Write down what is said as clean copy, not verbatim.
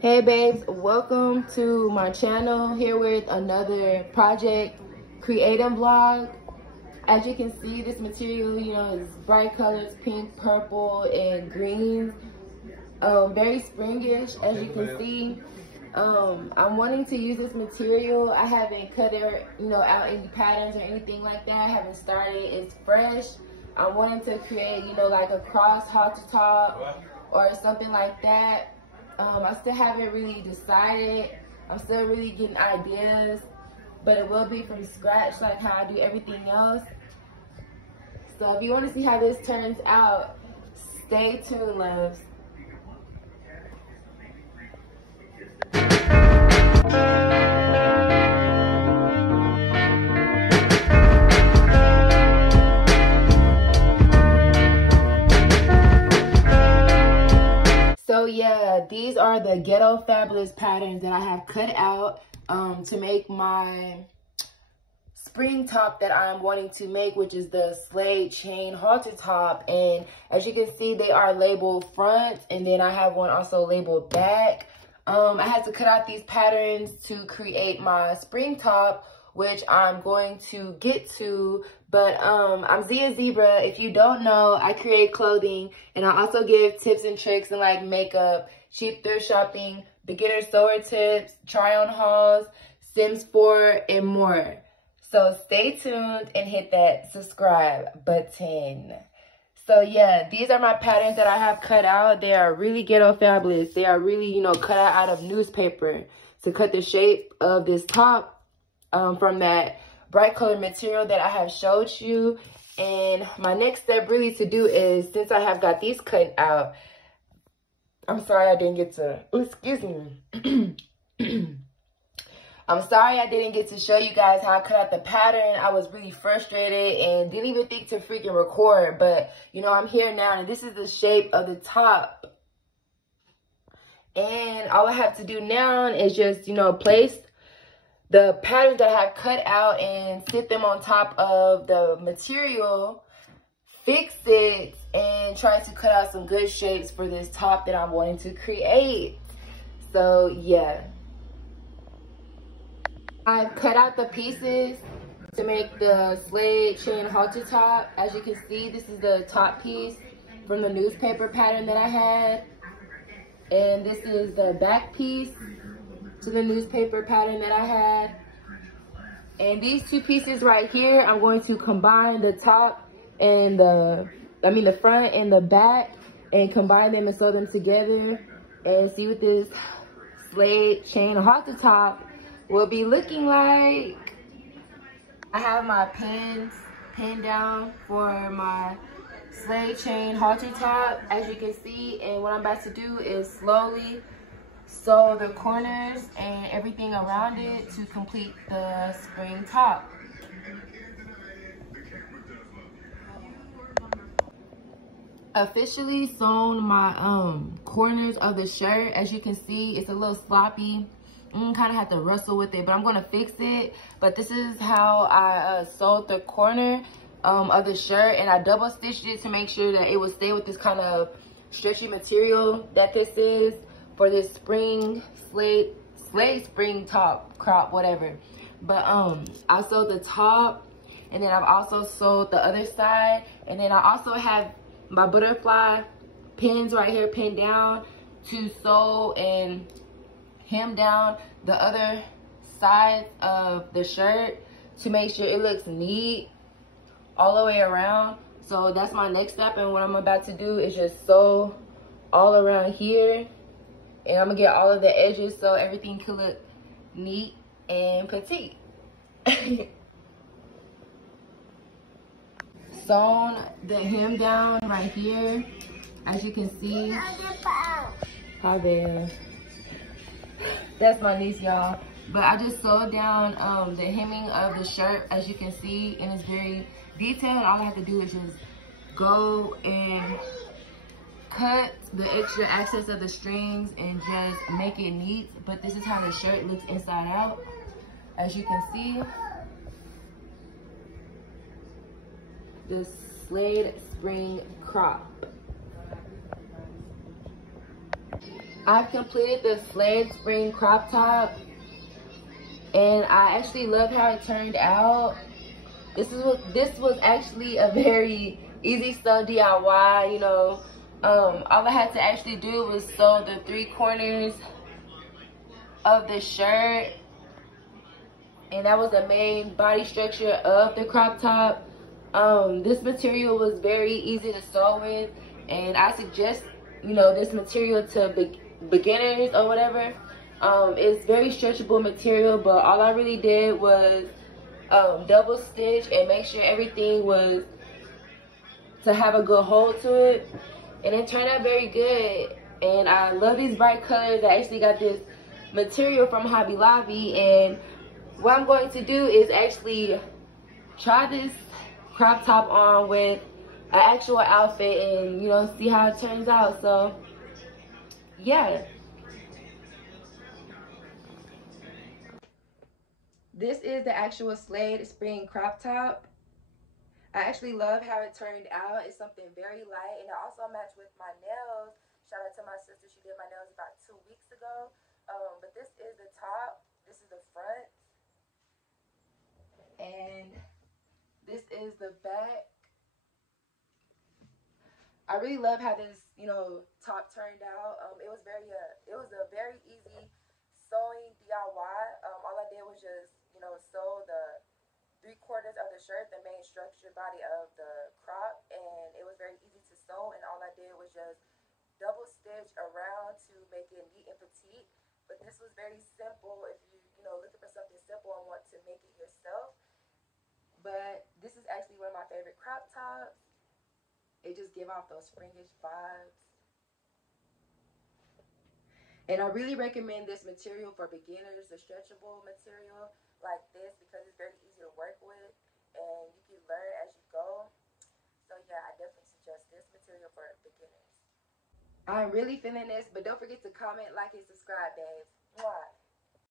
Hey babes, welcome to my channel. Here with another project creating vlog. As you can see, this material, is bright colors, pink, purple, and greens. Very springish, as you can see. I'm wanting to use this material. I haven't cut it, out any patterns or anything like that. I haven't started. It's fresh. I'm wanting to create, like a cross halter top or something like that. I still haven't really decided. I'm still really getting ideas, but it will be from scratch like how I do everything else. So if you want to see how this turns out, stay tuned, loves. So yeah, these are the Ghetto Fabulous patterns that I have cut out to make my spring top that I'm wanting to make, which is the Slade chain halter top. And as you can see, they are labeled front, and then I have one also labeled back. I had to cut out these patterns to create my spring top, which I'm going to get to. But I'm Zia Zebra. If you don't know, I create clothing, and I also give tips and tricks in like makeup, cheap thrift shopping, beginner sewer tips, try on hauls, Sims 4, and more. So stay tuned and hit that subscribe button. So yeah, these are my patterns that I have cut out. They are really Ghetto Fabulous. They are really, cut out of newspaper to cut the shape of this top from that bright color material that I have showed you. And my next step really to do is, since I have got these cut out, I'm sorry I didn't get to, excuse me. I'm sorry I didn't get to show you guys how I cut out the pattern. I was really frustrated and didn't even think to freaking record. But, I'm here now, and this is the shape of the top. And all I have to do now is just, place the patterns that I have cut out and sit them on top of the material, fix it, and try to cut out some good shapes for this top that I'm wanting to create. So, yeah. I've cut out the pieces to make the Slade chain halter top. As you can see, this is the top piece from the newspaper pattern that I had. And this is the back piece to the newspaper pattern that I had. And these two pieces right here, I'm going to combine the top and the front and the back, and combine them and sew them together and see what this Slade chain halter top will be looking like. I have my pins pinned down for my Slade chain halter top, as you can see. And what I'm about to do is slowly sew the corners and everything around it to complete the spring top. Officially sewn my corners of the shirt. As you can see, it's a little sloppy. Kind of have to wrestle with it, but I'm going to fix it. But this is how I sewed the corner of the shirt, and I double stitched it to make sure that it would stay with this kind of stretchy material that this is for this spring Slade spring top, crop, whatever. But I sewed the top, and then I've also sewed the other side, and then I also have my butterfly pins right here pinned down to sew and hem down the other side of the shirt to make sure it looks neat all the way around. So that's my next step, and what I'm about to do is just sew all around here, and I'm gonna get all of the edges so everything can look neat and petite. Sewn the hem down right here, as you can see. Hi there. That's my niece, y'all. But I just sewed down the hemming of the shirt, as you can see, and it's very detailed. All I have to do is just go and cut the extra excess of the strings and just make it neat. But this is how the shirt looks inside out, as you can see. The Slade spring crop. I've completed the sled spring crop top, and I actually love how it turned out. This was actually a very easy sew DIY. You know, all I had to actually do was sew the 3 corners of the shirt, and that was the main body structure of the crop top. This material was very easy to sew with, and I suggest, you know, this material to beginners or whatever. It's very stretchable material, but all I really did was double stitch and make sure everything was to have a good hold to it, and it turned out very good. And I love these bright colors. I actually got this material from Hobby Lobby, and what I'm going to do is actually try this crop top on with an actual outfit and, you know, see how it turns out. So yeah, this is the actual Slade spring crop top. I actually love how it turned out. It's something very light, and it also matched with my nails. Shout out to my sister. She did my nails about 2 weeks ago. But this is the top. This is the front. And this is the back. I really love how this, you know, top turned out. It was a very easy sewing DIY. All I did was just, you know, sew the 3/4 of the shirt, the main structure body of the crop, and it was very easy to sew. And all I did was just double stitch around to make it neat and petite. But this was very simple if you know, looking for something simple and want to make it yourself. But this is actually one of my favorite crop tops. It just give off those springish vibes. And I really recommend this material for beginners, the stretchable material like this, because it's very easy to work with and you can learn as you go. So yeah, I definitely suggest this material for beginners. I'm really feeling this, but don't forget to comment, like, and subscribe, babes. Mwah.